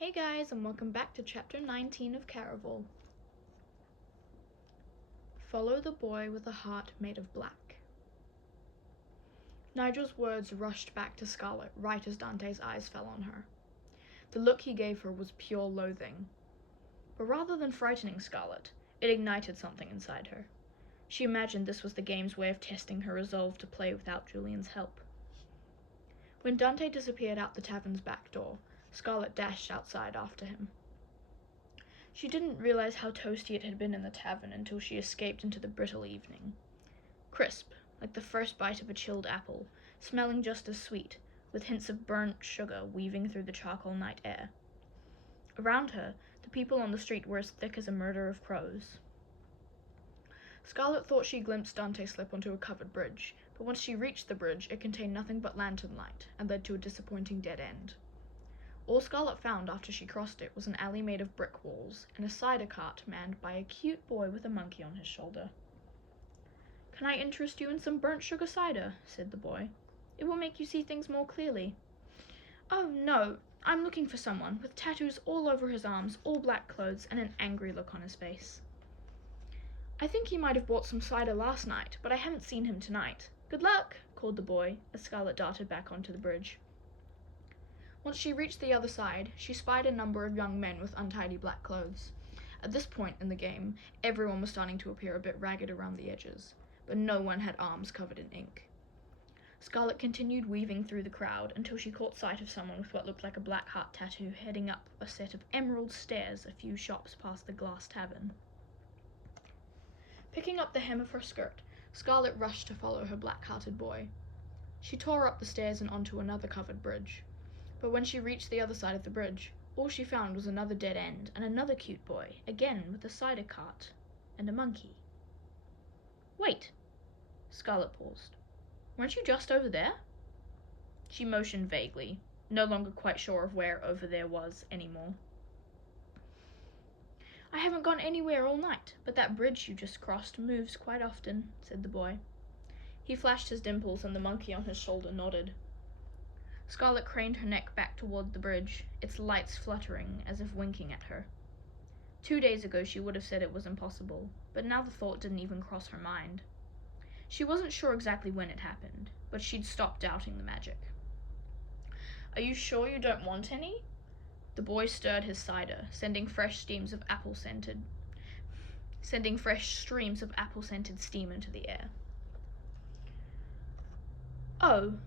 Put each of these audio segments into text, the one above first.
Hey guys, and welcome back to chapter 19 of Caraval. Follow the boy with a heart made of black. Nigel's words rushed back to Scarlet right as Dante's eyes fell on her. The look he gave her was pure loathing. But rather than frightening Scarlet, it ignited something inside her. She imagined this was the game's way of testing her resolve to play without Julian's help. When Dante disappeared out the tavern's back door, Scarlet dashed outside after him. She didn't realize how toasty it had been in the tavern until she escaped into the brittle evening. Crisp, like the first bite of a chilled apple, smelling just as sweet, with hints of burnt sugar weaving through the charcoal night air. Around her, the people on the street were as thick as a murder of crows. Scarlet thought she glimpsed Dante slip onto a covered bridge, but once she reached the bridge, it contained nothing but lantern light, and led to a disappointing dead end. All Scarlet found after she crossed it was an alley made of brick walls, and a cider cart manned by a cute boy with a monkey on his shoulder. "Can I interest you in some burnt sugar cider?" said the boy. "It will make you see things more clearly." "Oh, no, I'm looking for someone, with tattoos all over his arms, all black clothes, and an angry look on his face." "I think he might have bought some cider last night, but I haven't seen him tonight. Good luck," called the boy, as Scarlet darted back onto the bridge. Once she reached the other side, she spied a number of young men with untidy black clothes. At this point in the game, everyone was starting to appear a bit ragged around the edges, but no one had arms covered in ink. Scarlet continued weaving through the crowd until she caught sight of someone with what looked like a black heart tattoo heading up a set of emerald stairs a few shops past the glass tavern. Picking up the hem of her skirt, Scarlet rushed to follow her black-hearted boy. She tore up the stairs and onto another covered bridge. But when she reached the other side of the bridge, all she found was another dead end and another cute boy, again with a cider cart and a monkey. "Wait," Scarlet paused. "Weren't you just over there?" She motioned vaguely, no longer quite sure of where over there was anymore. "I haven't gone anywhere all night, but that bridge you just crossed moves quite often," said the boy. He flashed his dimples and the monkey on his shoulder nodded. Scarlet craned her neck back toward the bridge, its lights fluttering as if winking at her. 2 days ago she would have said it was impossible, but now the thought didn't even cross her mind. She wasn't sure exactly when it happened, but she'd stopped doubting the magic. "Are you sure you don't want any?" The boy stirred his cider, sending fresh streams of apple-scented steam into the air. "Oh,"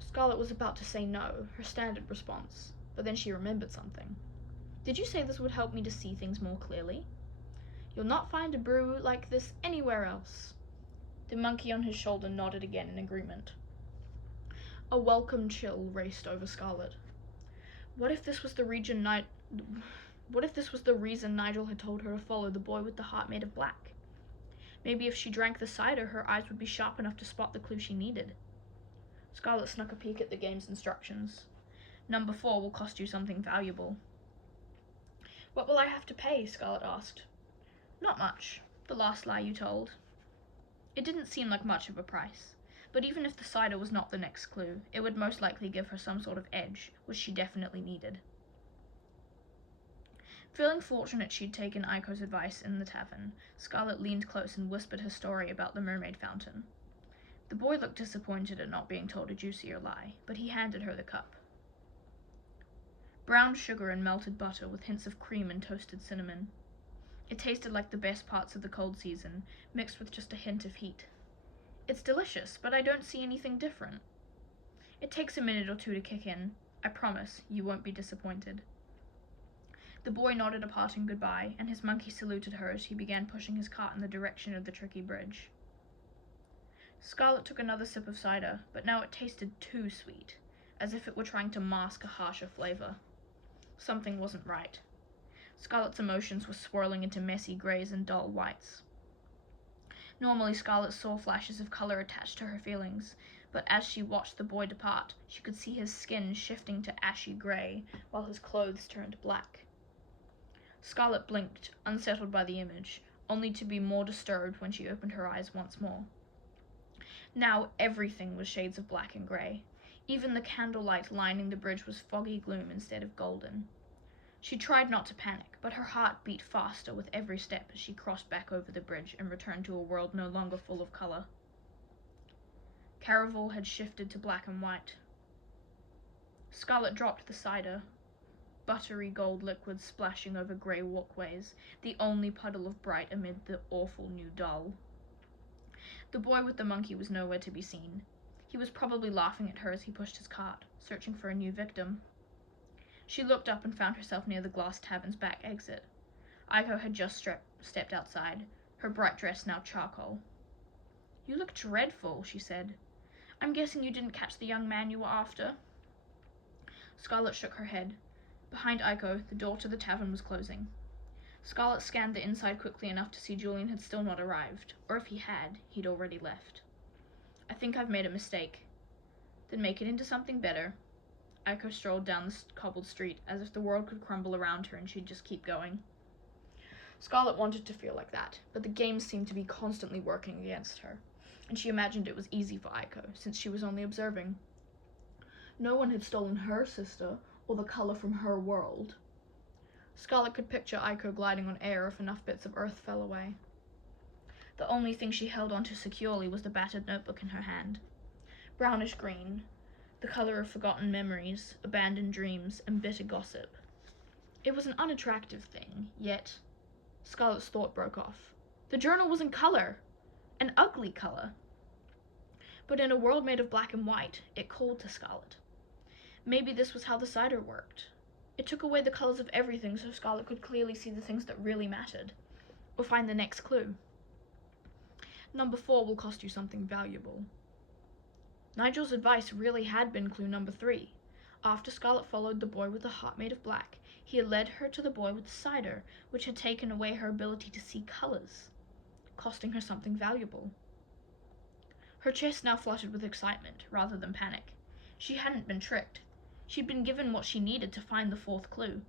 Scarlet was about to say no, her standard response, but then she remembered something. "Did you say this would help me to see things more clearly?" "You'll not find a brew like this anywhere else." The monkey on his shoulder nodded again in agreement. A welcome chill raced over Scarlet. What if this was the reason Nigel had told her to follow the boy with the heart made of black? Maybe if she drank the cider, her eyes would be sharp enough to spot the clue she needed. Scarlet snuck a peek at the game's instructions. "Number 4 will cost you something valuable." "What will I have to pay?" Scarlet asked. "Not much. The last lie you told." It didn't seem like much of a price, but even if the cider was not the next clue, it would most likely give her some sort of edge, which she definitely needed. Feeling fortunate she'd taken Aiko's advice in the tavern, Scarlet leaned close and whispered her story about the mermaid fountain. The boy looked disappointed at not being told a juicier lie, but he handed her the cup. Brown sugar and melted butter with hints of cream and toasted cinnamon. It tasted like the best parts of the cold season, mixed with just a hint of heat. "It's delicious, but I don't see anything different." "It takes a minute or two to kick in. I promise you won't be disappointed." The boy nodded a parting goodbye, and his monkey saluted her as he began pushing his cart in the direction of the tricky bridge. Scarlet took another sip of cider, but now it tasted too sweet, as if it were trying to mask a harsher flavor. Something wasn't right. Scarlet's emotions were swirling into messy grays and dull whites. Normally Scarlet saw flashes of color attached to her feelings, but as she watched the boy depart, she could see his skin shifting to ashy gray, while his clothes turned black. Scarlet blinked, unsettled by the image, only to be more disturbed when she opened her eyes once more. Now everything was shades of black and gray. Even the candlelight lining the bridge was foggy gloom instead of golden. She tried not to panic, but her heart beat faster with every step as she crossed back over the bridge and returned to a world no longer full of colour. Caraval had shifted to black and white. Scarlet dropped the cider, buttery gold liquid splashing over grey walkways, the only puddle of bright amid the awful new dull. The boy with the monkey was nowhere to be seen. He was probably laughing at her as he pushed his cart, searching for a new victim. She looked up and found herself near the glass tavern's back exit. Aiko had just stepped outside, her bright dress now charcoal. "You look dreadful," she said. "I'm guessing you didn't catch the young man you were after?" Scarlet shook her head. Behind Aiko, the door to the tavern was closing. Scarlet scanned the inside quickly enough to see Julian had still not arrived, or if he had, he'd already left. "I think I've made a mistake." "Then make it into something better." Aiko strolled down the cobbled street as if the world could crumble around her and she'd just keep going. Scarlet wanted to feel like that, but the game seemed to be constantly working against her, and she imagined it was easy for Aiko, since she was only observing. No one had stolen her sister, or the colour from her world. Scarlet could picture Aiko gliding on air if enough bits of earth fell away. The only thing she held onto securely was the battered notebook in her hand. Brownish green, the colour of forgotten memories, abandoned dreams, and bitter gossip. It was an unattractive thing, yet Scarlet's thought broke off. The journal was in colour! An ugly colour! But in a world made of black and white, it called to Scarlet. Maybe this was how the cider worked. It took away the colours of everything so Scarlet could clearly see the things that really mattered, or find the next clue. Number 4 will cost you something valuable. Nigel's advice really had been clue number 3. After Scarlet followed the boy with the heart made of black, he had led her to the boy with the cider, which had taken away her ability to see colours, costing her something valuable. Her chest now fluttered with excitement, rather than panic. She hadn't been tricked. She'd been given what she needed to find the 4th clue.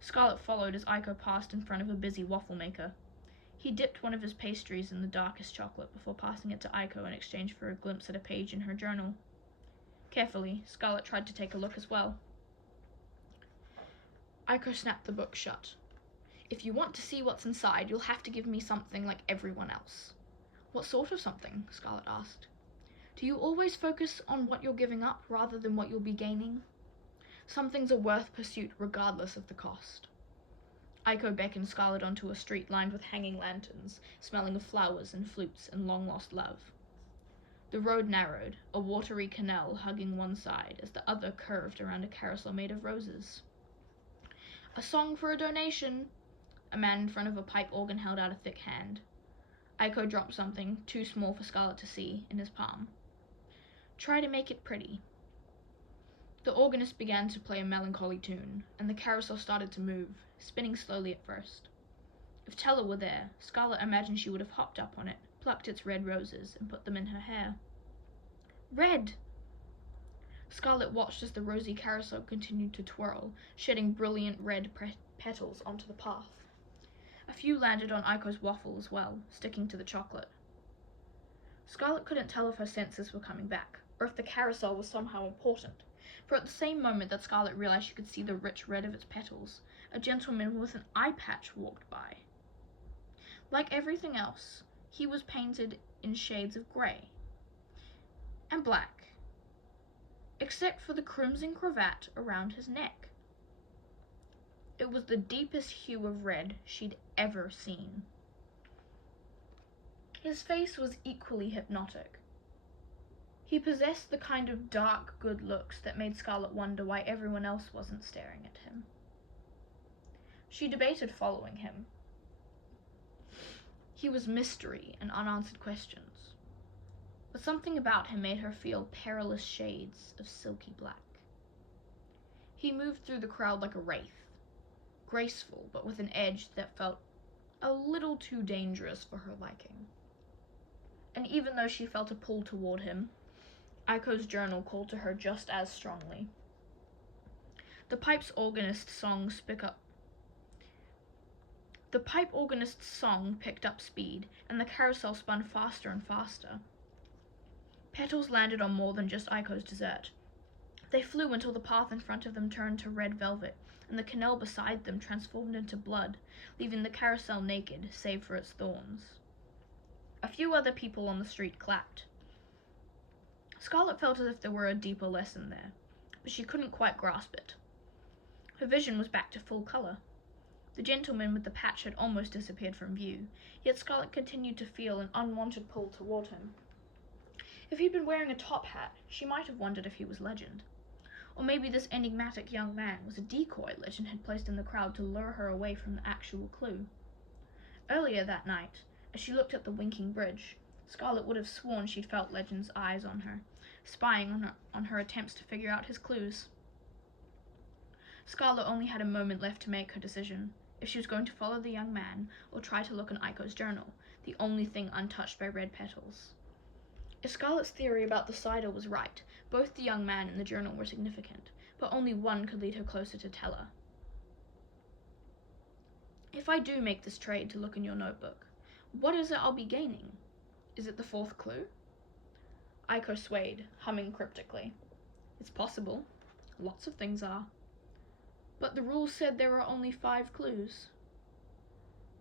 Scarlet followed as Aiko passed in front of a busy waffle maker. He dipped one of his pastries in the darkest chocolate before passing it to Aiko in exchange for a glimpse at a page in her journal. Carefully, Scarlet tried to take a look as well. Aiko snapped the book shut. "If you want to see what's inside, you'll have to give me something like everyone else." "What sort of something?" Scarlet asked. "Do you always focus on what you're giving up rather than what you'll be gaining? Some things are worth pursuit regardless of the cost." Aiko beckoned Scarlet onto a street lined with hanging lanterns, smelling of flowers and flutes and long-lost love. The road narrowed, a watery canal hugging one side as the other curved around a carousel made of roses. "A song for a donation!" A man in front of a pipe organ held out a thick hand. Aiko dropped something, too small for Scarlet to see, in his palm. "Try to make it pretty." The organist began to play a melancholy tune, and the carousel started to move, spinning slowly at first. If Tella were there, Scarlet imagined she would have hopped up on it, plucked its red roses, and put them in her hair. "Red!" Scarlet watched as the rosy carousel continued to twirl, shedding brilliant red petals onto the path. A few landed on Aiko's waffle as well, sticking to the chocolate. Scarlet couldn't tell if her senses were coming back, or if the carousel was somehow important, for at the same moment that Scarlet realized she could see the rich red of its petals, a gentleman with an eye patch walked by. Like everything else, he was painted in shades of grey and black, except for the crimson cravat around his neck. It was the deepest hue of red she'd ever seen. His face was equally hypnotic. He possessed the kind of dark, good looks that made Scarlet wonder why everyone else wasn't staring at him. She debated following him. He was mystery and unanswered questions, but something about him made her feel perilous shades of silky black. He moved through the crowd like a wraith, graceful but with an edge that felt a little too dangerous for her liking. And even though she felt a pull toward him, Aiko's journal called to her just as strongly. The pipe organist's song picked up speed, and the carousel spun faster and faster. Petals landed on more than just Aiko's dessert. They flew until the path in front of them turned to red velvet, and the canal beside them transformed into blood, leaving the carousel naked, save for its thorns. A few other people on the street clapped. Scarlet felt as if there were a deeper lesson there, but she couldn't quite grasp it. Her vision was back to full colour. The gentleman with the patch had almost disappeared from view, yet Scarlet continued to feel an unwanted pull toward him. If he'd been wearing a top hat, she might have wondered if he was Legend. Or maybe this enigmatic young man was a decoy Legend had placed in the crowd to lure her away from the actual clue. Earlier that night, as she looked at the winking bridge, Scarlet would have sworn she'd felt Legend's eyes on her, spying on her attempts to figure out his clues. Scarlet only had a moment left to make her decision, if she was going to follow the young man or try to look in Aiko's journal, the only thing untouched by red petals. If Scarlet's theory about the cider was right, both the young man and the journal were significant, but only one could lead her closer to Teller. If I do make this trade to look in your notebook, what is it I'll be gaining? Is it the fourth clue? Aiko swayed, humming cryptically. It's possible. Lots of things are. But the rules said there are only 5 clues.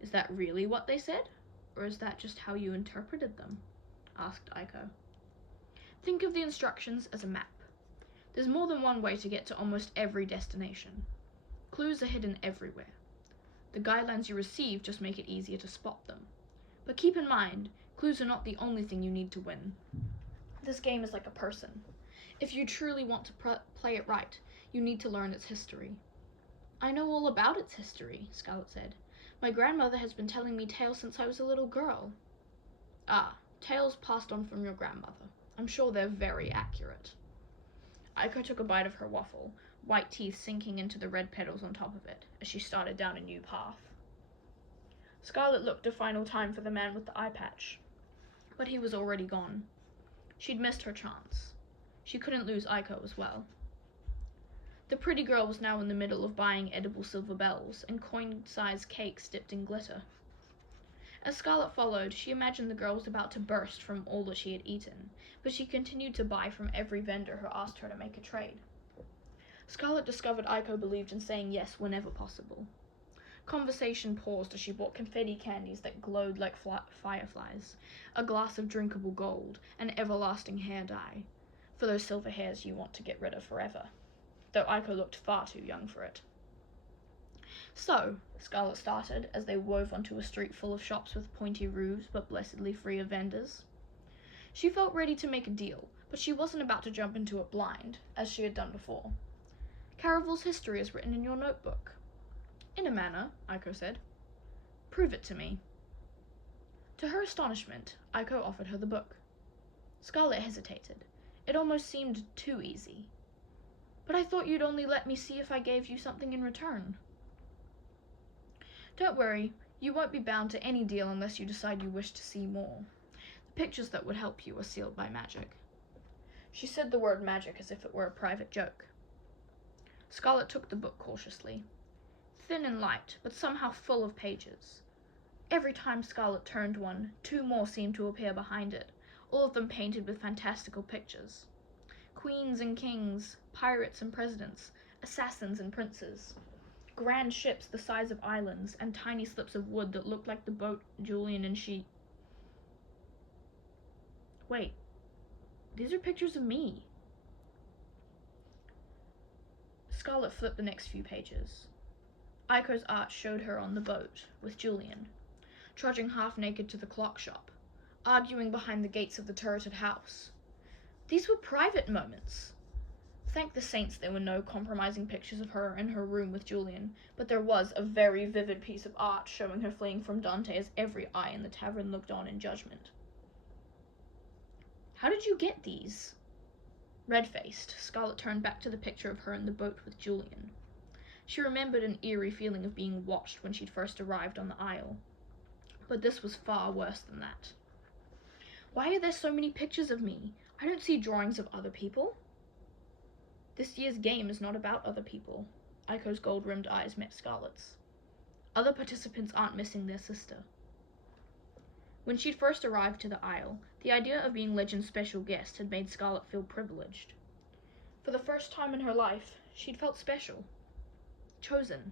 Is that really what they said? Or is that just how you interpreted them? Asked Aiko. Think of the instructions as a map. There's more than one way to get to almost every destination. Clues are hidden everywhere. The guidelines you receive just make it easier to spot them. But keep in mind, clues are not the only thing you need to win. This game is like a person. If you truly want to play it right, you need to learn its history. I know all about its history, Scarlet said. My grandmother has been telling me tales since I was a little girl. Ah, tales passed on from your grandmother. I'm sure they're very accurate. Aiko took a bite of her waffle, white teeth sinking into the red petals on top of it, as she started down a new path. Scarlet looked a final time for the man with the eye patch, but he was already gone. She'd missed her chance. She couldn't lose Aiko as well. The pretty girl was now in the middle of buying edible silver bells and coin-sized cakes dipped in glitter. As Scarlet followed, she imagined the girl was about to burst from all that she had eaten, but she continued to buy from every vendor who asked her to make a trade. Scarlet discovered Aiko believed in saying yes whenever possible. Conversation paused as she bought confetti candies that glowed like fireflies, a glass of drinkable gold, and everlasting hair dye, for those silver hairs you want to get rid of forever, though Aiko looked far too young for it. So, Scarlet started, as they wove onto a street full of shops with pointy roofs but blessedly free of vendors. She felt ready to make a deal, but she wasn't about to jump into it blind, as she had done before. Caraval's history is written in your notebook. In a manner, Aiko said. Prove it to me. To her astonishment, Aiko offered her the book. Scarlet hesitated. It almost seemed too easy. But I thought you'd only let me see if I gave you something in return. Don't worry, you won't be bound to any deal unless you decide you wish to see more. The pictures that would help you are sealed by magic. She said the word magic as if it were a private joke. Scarlet took the book cautiously. Thin and light, but somehow full of pages. Every time Scarlet turned one, 2 more seemed to appear behind it, all of them painted with fantastical pictures. Queens and kings, pirates and presidents, assassins and princes. Grand ships the size of islands, and tiny slips of wood that looked like the boat Julian and she... Wait, these are pictures of me. Scarlet flipped the next few pages. Aiko's art showed her on the boat, with Julian, trudging half-naked to the clock shop, arguing behind the gates of the turreted house. These were private moments. Thank the saints there were no compromising pictures of her in her room with Julian, but there was a very vivid piece of art showing her fleeing from Dante as every eye in the tavern looked on in judgment. How did you get these? Red-faced, Scarlet turned back to the picture of her in the boat with Julian. She remembered an eerie feeling of being watched when she'd first arrived on the isle. But this was far worse than that. Why are there so many pictures of me? I don't see drawings of other people. This year's game is not about other people. Aiko's gold-rimmed eyes met Scarlet's. Other participants aren't missing their sister. When she'd first arrived to the Isle, the idea of being Legend's special guest had made Scarlet feel privileged. For the first time in her life, she'd felt special. Chosen.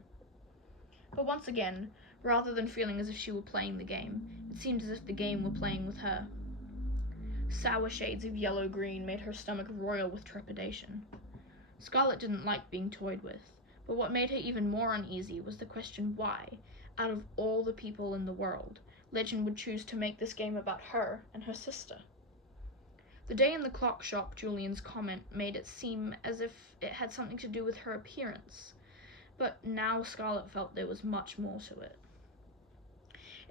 But once again, rather than feeling as if she were playing the game, it seemed as if the game were playing with her. Sour shades of yellow-green made her stomach roil with trepidation. Scarlet didn't like being toyed with, but what made her even more uneasy was the question why, out of all the people in the world, Legend would choose to make this game about her and her sister. The day in the clock shop, Julian's comment made it seem as if it had something to do with her appearance, but now Scarlet felt there was much more to it.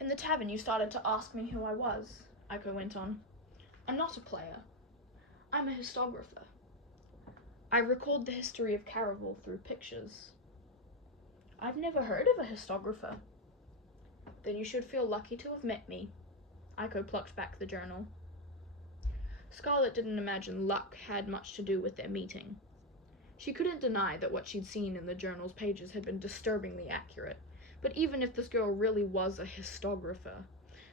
In the tavern you started to ask me who I was, Aiko went on. I'm not a player. I'm a histographer. I record the history of Caraval through pictures. I've never heard of a histographer. Then you should feel lucky to have met me. Aiko plucked back the journal. Scarlet didn't imagine luck had much to do with their meeting. She couldn't deny that what she'd seen in the journal's pages had been disturbingly accurate, but even if this girl really was a histographer,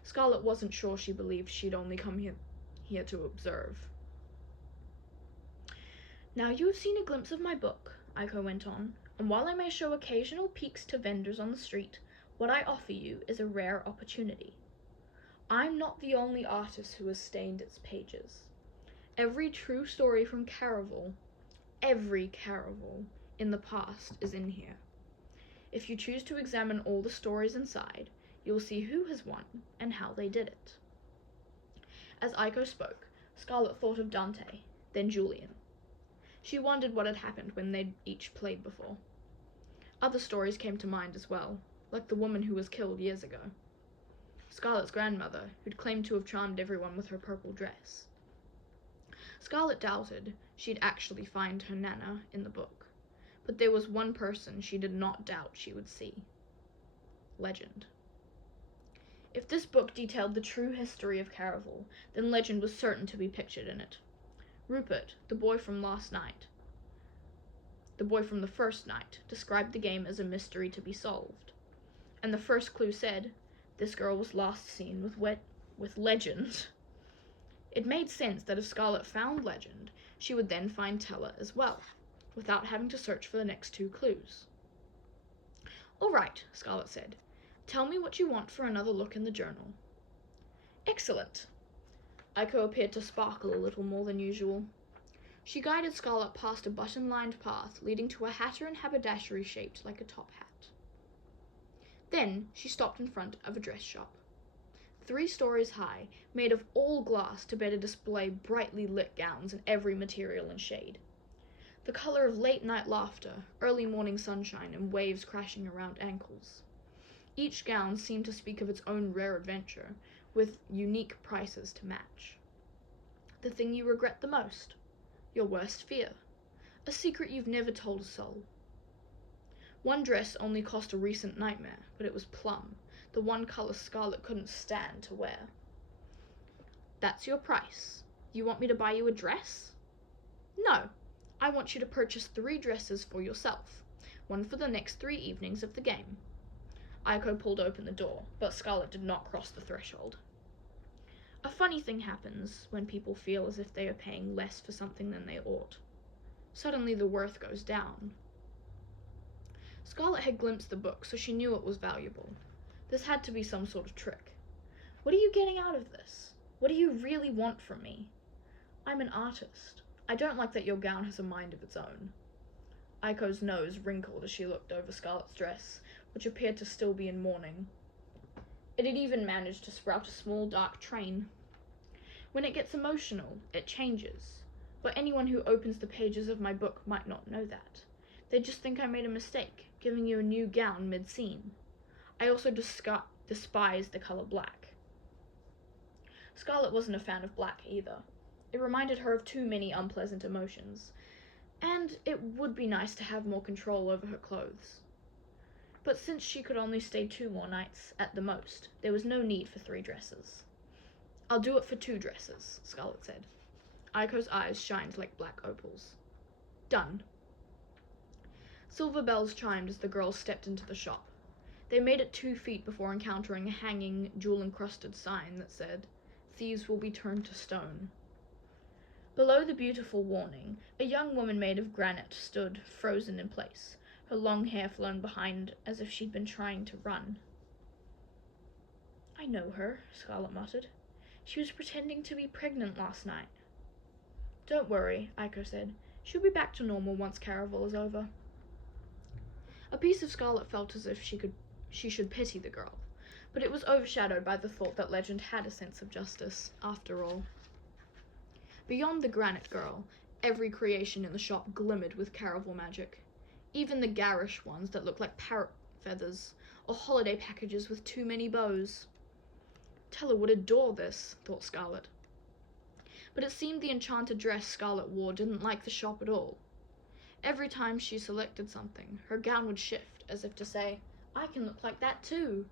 Scarlet wasn't sure she believed she'd only come here to observe. Now you have seen a glimpse of my book, Aiko went on, and while I may show occasional peeks to vendors on the street, what I offer you is a rare opportunity. I'm not the only artist who has stained its pages. Every true story from Caraval, every Caraval in the past is in here. If you choose to examine all the stories inside, you'll see who has won and how they did it. As Aiko spoke, Scarlet thought of Dante, then Julian. She wondered what had happened when they'd each played before. Other stories came to mind as well, like the woman who was killed years ago. Scarlet's grandmother, who'd claimed to have charmed everyone with her purple dress. Scarlet doubted she'd actually find her Nana in the book, but there was one person she did not doubt she would see. Legend. If this book detailed the true history of Caraval, then Legend was certain to be pictured in it. Rupert, the boy from the first night, described the game as a mystery to be solved. And the first clue said, this girl was last seen with Legend. It made sense that if Scarlet found Legend, she would then find Teller as well, without having to search for the next two clues. All right, Scarlet said. Tell me what you want for another look in the journal. Excellent. Aiko appeared to sparkle a little more than usual. She guided Scarlet past a button-lined path leading to a hatter and haberdashery shaped like a top hat. Then she stopped in front of a dress shop. 3 stories high, made of all glass to better display brightly lit gowns in every material and shade. The color of late-night laughter, early morning sunshine, and waves crashing around ankles. Each gown seemed to speak of its own rare adventure, with unique prices to match. The thing you regret the most, your worst fear, a secret you've never told a soul. One dress only cost a recent nightmare, but it was plum, the one color Scarlet couldn't stand to wear. That's your price. You want me to buy you a dress? No, I want you to purchase 3 dresses for yourself, one for the next 3 evenings of the game. Aiko pulled open the door, but Scarlet did not cross the threshold. A funny thing happens when people feel as if they are paying less for something than they ought. Suddenly the worth goes down. Scarlet had glimpsed the book, so she knew it was valuable. This had to be some sort of trick. What are you getting out of this? What do you really want from me? I'm an artist. I don't like that your gown has a mind of its own. Aiko's nose wrinkled as she looked over Scarlet's dress, which appeared to still be in mourning. It had even managed to sprout a small dark train. When it gets emotional, it changes, but anyone who opens the pages of my book might not know that. They'd just think I made a mistake, giving you a new gown mid-scene. I also despise the color black. Scarlet wasn't a fan of black either. It reminded her of too many unpleasant emotions, and it would be nice to have more control over her clothes. But since she could only stay 2 more nights at the most, there was no need for 3 dresses. I'll do it for 2 dresses, Scarlet said. Aiko's eyes shined like black opals. Done. Silver bells chimed as the girls stepped into the shop. They made it 2 feet before encountering a hanging, jewel-encrusted sign that said, "Thieves will be turned to stone." Below the beautiful warning, a young woman made of granite stood, frozen in place, her long hair flown behind as if she'd been trying to run. "I know her," Scarlet muttered. "She was pretending to be pregnant last night." "Don't worry," Aiko said. "She'll be back to normal once Caraval is over." A piece of Scarlet felt as if she should pity the girl, but it was overshadowed by the thought that Legend had a sense of justice, after all. Beyond the granite girl, every creation in the shop glimmered with Caraval magic, even the garish ones that looked like parrot feathers, or holiday packages with too many bows. Teller would adore this, thought Scarlet. But it seemed the enchanted dress Scarlet wore didn't like the shop at all. Every time she selected something, her gown would shift, as if to say, "I can look like that too."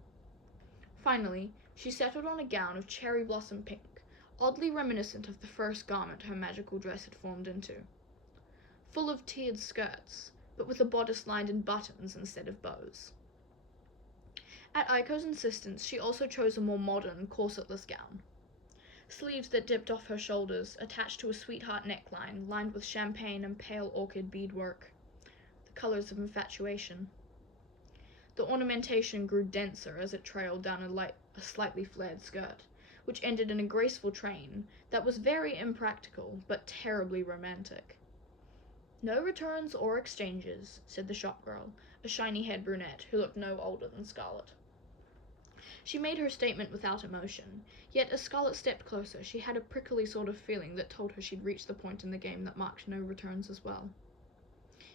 Finally, she settled on a gown of cherry blossom pink, oddly reminiscent of the first garment her magical dress had formed into. Full of tiered skirts, but with a bodice lined in buttons instead of bows. At Aiko's insistence, she also chose a more modern, corsetless gown. Sleeves that dipped off her shoulders, attached to a sweetheart neckline lined with champagne and pale orchid beadwork, the colors of infatuation. The ornamentation grew denser as it trailed down a slightly flared skirt, which ended in a graceful train that was very impractical but terribly romantic. "No returns or exchanges," said the shop girl, a shiny-haired brunette who looked no older than Scarlet. She made her statement without emotion, yet as Scarlet stepped closer, she had a prickly sort of feeling that told her she'd reached the point in the game that marked no returns as well.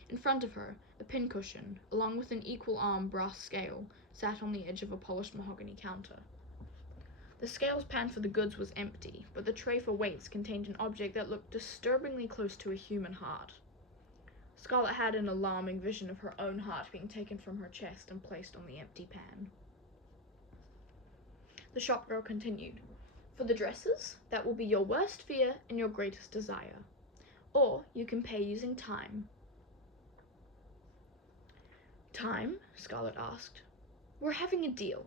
In front of her, a pincushion, along with an equal-arm brass scale, sat on the edge of a polished mahogany counter. The scale's pan for the goods was empty, but the tray for weights contained an object that looked disturbingly close to a human heart. Scarlet had an alarming vision of her own heart being taken from her chest and placed on the empty pan. The shop girl continued, "For the dresses, that will be your worst fear and your greatest desire. Or you can pay using time." "Time?" Scarlet asked. "We're having a deal.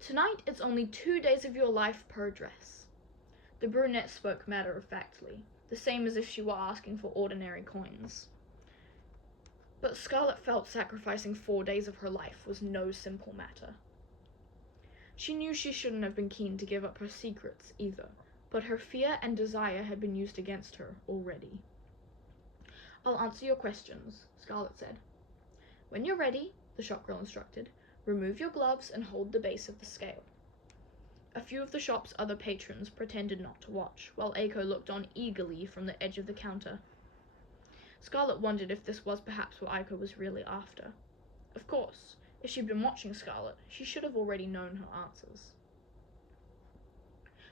Tonight it's only 2 days of your life per dress." The brunette spoke matter-of-factly, the same as if she were asking for ordinary coins. But Scarlet felt sacrificing 4 days of her life was no simple matter. She knew she shouldn't have been keen to give up her secrets, either, but her fear and desire had been used against her already. "I'll answer your questions," Scarlet said. "When you're ready," the shopgirl instructed, "remove your gloves and hold the base of the scale." A few of the shop's other patrons pretended not to watch, while Aiko looked on eagerly from the edge of the counter. Scarlet wondered if this was perhaps what Aiko was really after. Of course, if she'd been watching Scarlet, she should have already known her answers.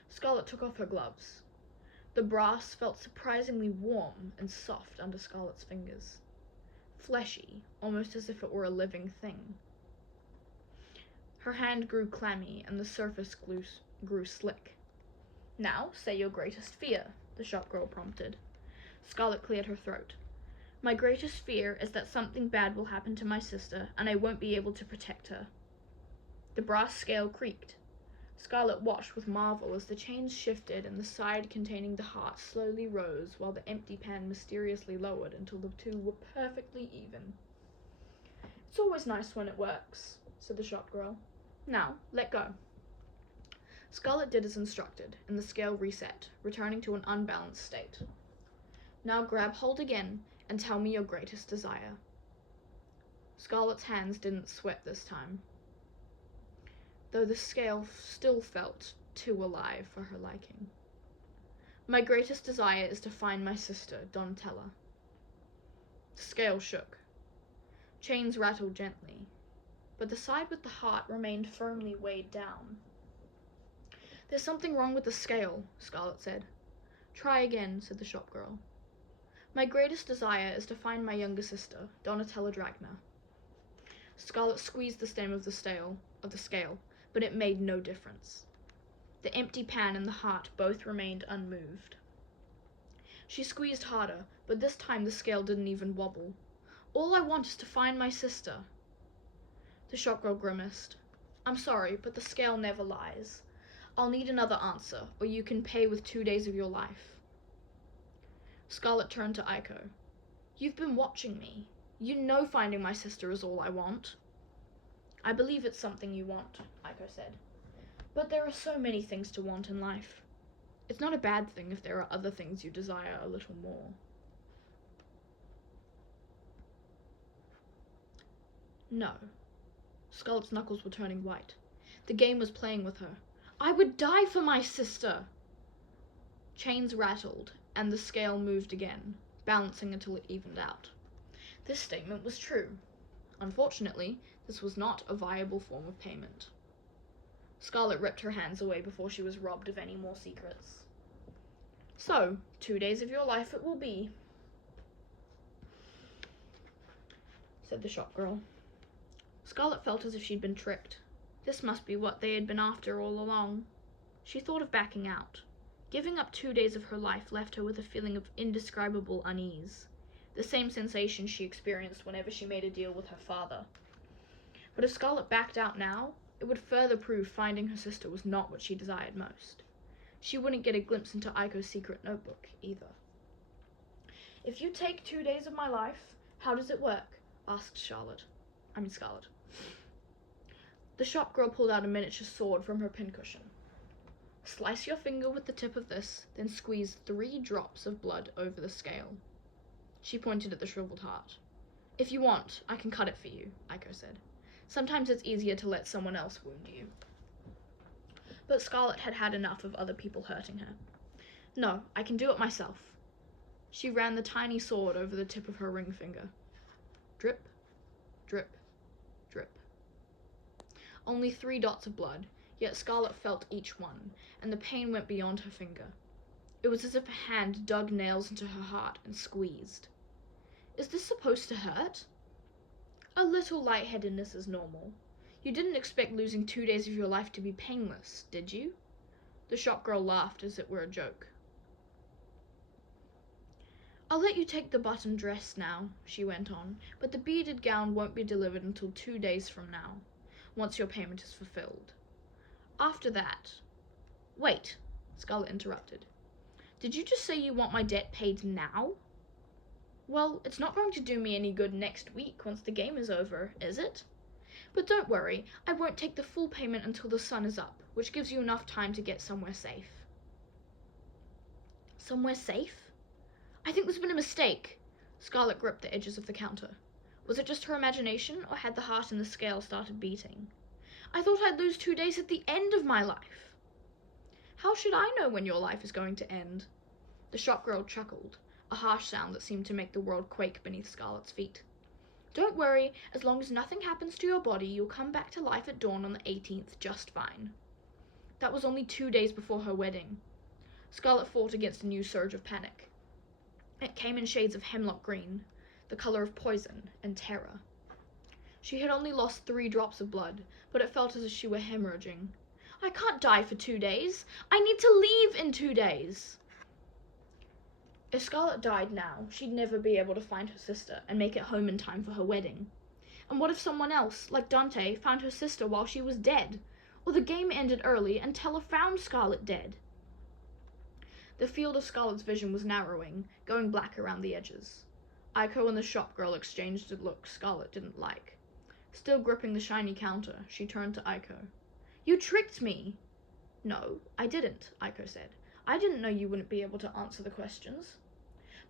Scarlet took off her gloves. The brass felt surprisingly warm and soft under Scarlet's fingers. Fleshy, almost as if it were a living thing. Her hand grew clammy and the surface grew slick. "Now, say your greatest fear," the shopgirl prompted. Scarlet cleared her throat. "My greatest fear is that something bad will happen to my sister and I won't be able to protect her." The brass scale creaked. Scarlet watched with marvel as the chains shifted and the side containing the heart slowly rose while the empty pan mysteriously lowered until the two were perfectly even. "It's always nice when it works," said the shopgirl. "Now, let go." Scarlet did as instructed, and the scale reset, returning to an unbalanced state. "Now grab hold again and tell me your greatest desire." Scarlet's hands didn't sweat this time, though the scale still felt too alive for her liking. "My greatest desire is to find my sister, Donatella." The scale shook. Chains rattled gently, but the side with the heart remained firmly weighed down. "There's something wrong with the scale," Scarlet said. "Try again," said the shopgirl. "My greatest desire is to find my younger sister, Donatella Dragna." Scarlet squeezed the stem of the scale, but it made no difference. The empty pan and the heart both remained unmoved. She squeezed harder, but this time the scale didn't even wobble. "All I want is to find my sister." The shopgirl grimaced. "I'm sorry, but the scale never lies. I'll need another answer, or you can pay with 2 days of your life." Scarlet turned to Aiko. You've been watching me. You know finding my sister is all I want. I believe it's something you want, Aiko said. But there are so many things to want in life. It's not a bad thing if there are other things you desire a little more. No. Scarlet's knuckles were turning white. The game was playing with her. I would die for my sister! Chains rattled, and the scale moved again, balancing until it evened out. This statement was true. Unfortunately, this was not a viable form of payment. Scarlet ripped her hands away before she was robbed of any more secrets. So, 2 days of your life it will be, said the shop girl. Scarlet felt as if she'd been tricked. This must be what they had been after all along. She thought of backing out. Giving up 2 days of her life left her with a feeling of indescribable unease, the same sensation she experienced whenever she made a deal with her father. But if Scarlet backed out now, it would further prove finding her sister was not what she desired most. She wouldn't get a glimpse into Aiko's secret notebook, either. If you take 2 days of my life, how does it work? Asked Scarlet. The shop girl pulled out a miniature sword from her pincushion. Slice your finger with the tip of this, then squeeze 3 drops of blood over the scale. She pointed at the shriveled heart. If you want, I can cut it for you, Aiko said. Sometimes it's easier to let someone else wound you. But Scarlet had had enough of other people hurting her. No, I can do it myself. She ran the tiny sword over the tip of her ring finger. Drip, drip, drip. Only 3 dots of blood, yet Scarlet felt each one, and the pain went beyond her finger. It was as if a hand dug nails into her heart and squeezed. Is this supposed to hurt? A little lightheadedness is normal. You didn't expect losing 2 days of your life to be painless, did you? The shop girl laughed as it were a joke. I'll let you take the button dress now, she went on, but the beaded gown won't be delivered until 2 days from now, once your payment is fulfilled. After that... Wait, Scarlet interrupted. Did you just say you want my debt paid now? Well, it's not going to do me any good next week once the game is over, is it? But don't worry, I won't take the full payment until the sun is up, which gives you enough time to get somewhere safe. Somewhere safe? I think there's been a mistake. Scarlet gripped the edges of the counter. Was it just her imagination, or had the heart in the scale started beating? I thought I'd lose 2 days at the end of my life. How should I know when your life is going to end? The shop girl chuckled, a harsh sound that seemed to make the world quake beneath Scarlet's feet. Don't worry, as long as nothing happens to your body, you'll come back to life at dawn on the 18th just fine. That was only 2 days before her wedding. Scarlet fought against a new surge of panic. It came in shades of hemlock green, the color of poison and terror. She had only lost 3 drops of blood, but it felt as if she were hemorrhaging. I can't die for 2 days. I need to leave in 2 days. If Scarlet died now, she'd never be able to find her sister and make it home in time for her wedding. And what if someone else, like Dante, found her sister while she was dead? Or the game ended early and Teller found Scarlet dead? The field of Scarlet's vision was narrowing, going black around the edges. Aiko and the shop girl exchanged a look Scarlet didn't like. Still gripping the shiny counter, she turned to Aiko. You tricked me! No, I didn't, Aiko said. I didn't know you wouldn't be able to answer the questions.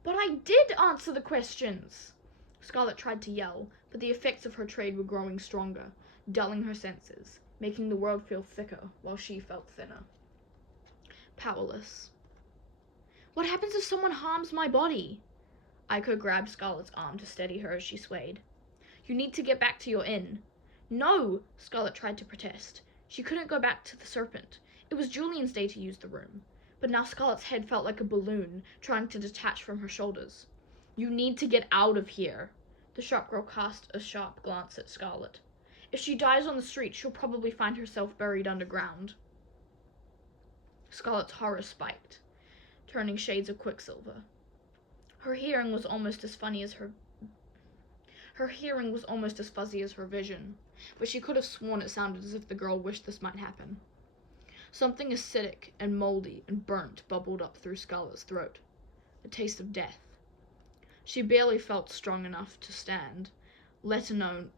But I did answer the questions! Scarlet tried to yell, but the effects of her trade were growing stronger, dulling her senses, making the world feel thicker while she felt thinner. Powerless. What happens if someone harms my body? Aiko grabbed Scarlet's arm to steady her as she swayed. You need to get back to your inn. No! Scarlet tried to protest. She couldn't go back to the Serpent. It was Julian's day to use the room. But now Scarlet's head felt like a balloon, trying to detach from her shoulders. You need to get out of here. The shop girl cast a sharp glance at Scarlet. If she dies on the street, she'll probably find herself buried underground. Scarlet's horror spiked, turning shades of quicksilver. Her hearing was almost as fuzzy as her vision, but she could have sworn it sounded as if the girl wished this might happen. Something acidic and moldy and burnt bubbled up through Scarlet's throat. the taste of death. She barely felt strong enough to stand, let alone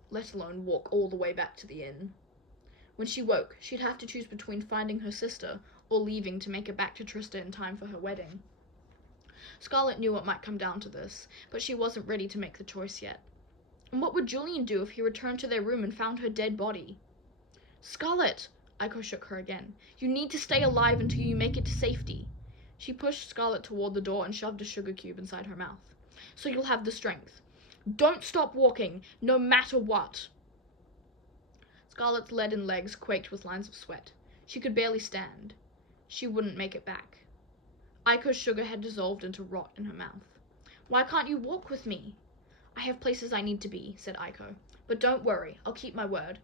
walk all the way back to the inn. When she woke, she'd have to choose between finding her sister or leaving to make it back to Trista in time for her wedding. Scarlett knew it might come down to this, but she wasn't ready to make the choice yet. And what would Julian do if he returned to their room and found her dead body? "Scarlett!" Aiko shook her again. "You need to stay alive until you make it to safety." She pushed Scarlett toward the door and shoved a sugar cube inside her mouth. "So you'll have the strength. Don't stop walking, no matter what." Scarlett's leaden legs quaked with lines of sweat. She could barely stand. She wouldn't make it back. Aiko's sugar had dissolved into rot in her mouth. "Why can't you walk with me?" "I have places I need to be," said Aiko. "But don't worry, I'll keep my word.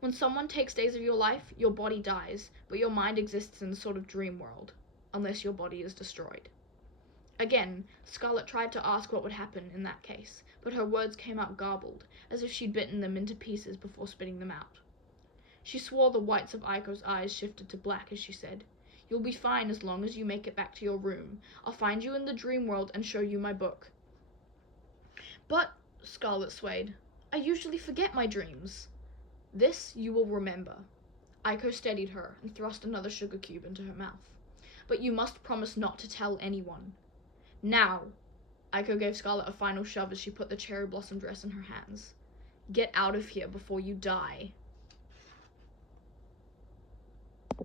When someone takes days of your life, your body dies, but your mind exists in a sort of dream world, unless your body is destroyed." Again, Scarlett tried to ask what would happen in that case, but her words came out garbled, as if she'd bitten them into pieces before spitting them out. She swore the whites of Aiko's eyes shifted to black as she said, "You'll be fine as long as you make it back to your room. I'll find you in the dream world and show you my book." "But," Scarlett swayed, "I usually forget my dreams." "This you will remember." Aiko steadied her and thrust another sugar cube into her mouth. "But you must promise not to tell anyone. Now!" Aiko gave Scarlett a final shove as she put the cherry blossom dress in her hands. "Get out of here before you die."